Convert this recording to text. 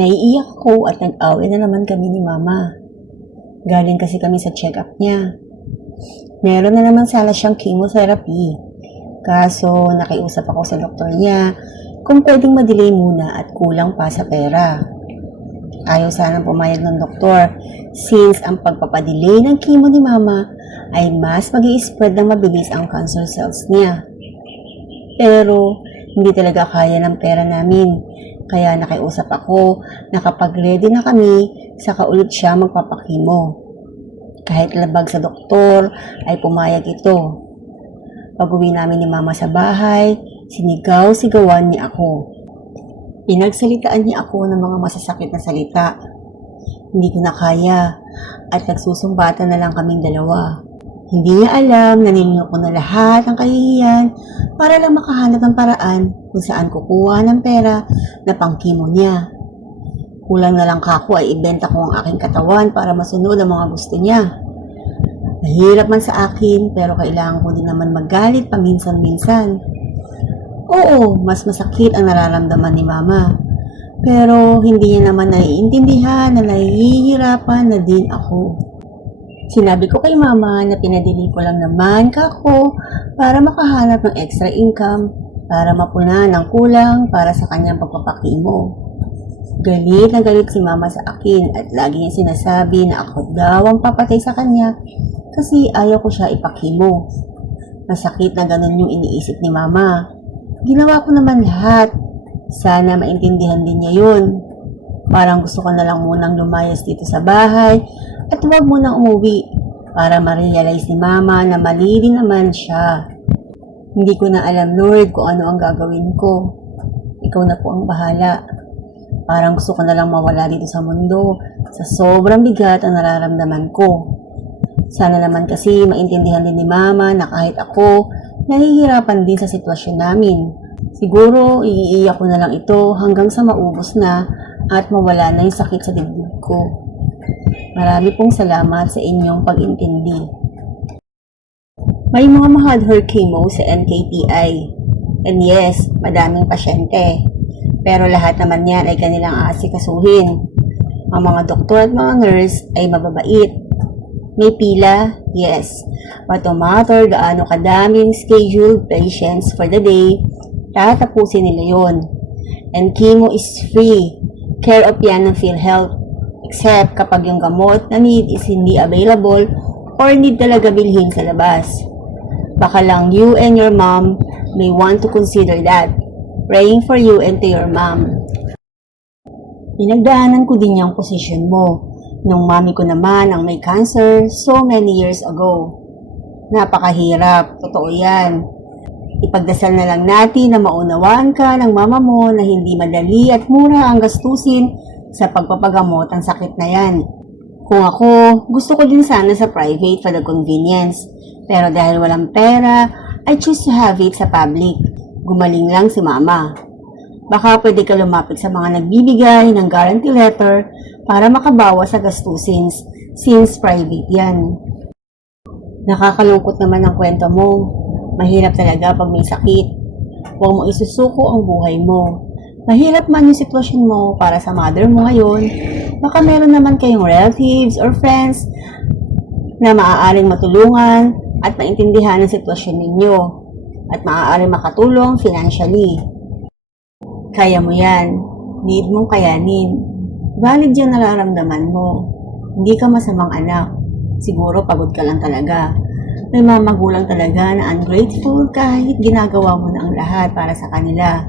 Naiiyak ako at nag-away na naman kami ni Mama. Galing kasi kami sa check-up niya. Meron na naman sana siyang chemotherapy. Kaso nakiusap ako sa doktor niya kung pwedeng ma-delay muna at kulang pa sa pera. Ayaw sanang pumayag ng doktor since ang pagpapadelay ng chemo ni Mama ay mas mag-i-spread ng mabilis ang cancer cells niya. Pero hindi talaga kaya ng pera namin. Kaya nakiusap ako na kapag ready na kami, saka ulit siya magpapakimo. Kahit labag sa doktor, ay pumayag ito. Pag-uwi namin ni Mama sa bahay, sinigaw-sigawan niya ako. Pinagsalitaan niya ako ng mga masasakit na salita. Hindi ko na kaya at nagsusumbatan na lang kaming dalawa. Hindi niya alam na ninyo ko na lahat ng kahihiyan para lang makahanap ng paraan kung saan kukuha ng pera na pangkimo niya. Kulang na lang kako ay ibenta ko ang aking katawan para masunod ang mga gusto niya. Mahirap man sa akin pero kailangan ko din naman magalit paminsan-minsan. Oo, mas masakit ang nararamdaman ni Mama. Pero hindi niya naman naiintindihan na nahihirapan na din ako. Sinabi ko kay Mama na pinadili ko lang naman kako para makahanap ng extra income para mapunan ang kulang para sa kanyang pagpapakimo. Galit na galit si Mama sa akin at lagi niya sinasabi na ako daw ang papatay sa kanya kasi ayaw ko siya ipakimo. Masakit na ganun yung iniisip ni Mama. Ginawa ko naman lahat. Sana maintindihan din niya yun. Parang gusto ko na lang munang lumayas dito sa bahay at huwag munang umuwi para ma-realize ni Mama na mali din naman siya. Hindi ko na alam, Lord, kung ano ang gagawin ko. Ikaw na po ang bahala. Parang gusto ko na lang mawala dito sa mundo sa sobrang bigat ang nararamdaman ko. Sana naman kasi maintindihan din ni Mama na kahit ako, nahihirapan din sa sitwasyon namin. Siguro, iiiyak ko na lang ito hanggang sa maubos na at mawala na yung sakit sa dibdib ko. Marami pong salamat sa inyong pag-intindi. May mga ma-had her chemo sa NKTI. And yes, madaming pasyente. Pero lahat naman yan ay kanilang aasikasuhin. Ang mga doktor at mga nurse ay mababait. May pila? Yes. But no matter gaano kadaming scheduled patients for the day, tatapusin nila yon. And chemo is free. Care of yan ng PhilHealth. Except kapag yung gamot na need is hindi available or need talaga bilhin sa labas. Baka lang you and your mom may want to consider that. Praying for you and to your mom. Pinagdaanan ko din yung posisyon mo. Nung mami ko naman ang may cancer so many years ago. Napakahirap, totoo yan. Ipagdasal na lang natin na maunawaan ka ng mama mo na hindi madali at mura ang gastusin sa pagpapagamot ang sakit na yan. Kung ako, gusto ko din sana sa private for the convenience. Pero dahil walang pera, I choose to have it sa public. Gumaling lang si Mama. Baka pwede ka lumapit sa mga nagbibigay ng guarantee letter para makabawas sa gastusin since private yan. Nakakalungkot naman ang kwento mo. Mahirap talaga pag may sakit. Huwag mo isusuko ang buhay mo. Mahirap man yung sitwasyon mo para sa mother mo ngayon, baka meron naman kayong relatives or friends na maaaring matulungan at maintindihan ang sitwasyon ninyo at maaaring makatulong financially. Kaya mo yan. Need mong kayanin. Valid yung nararamdaman mo. Hindi ka masamang anak. Siguro pagod ka lang talaga. May mga magulang talaga na ungrateful kahit ginagawa mo na ang lahat para sa kanila.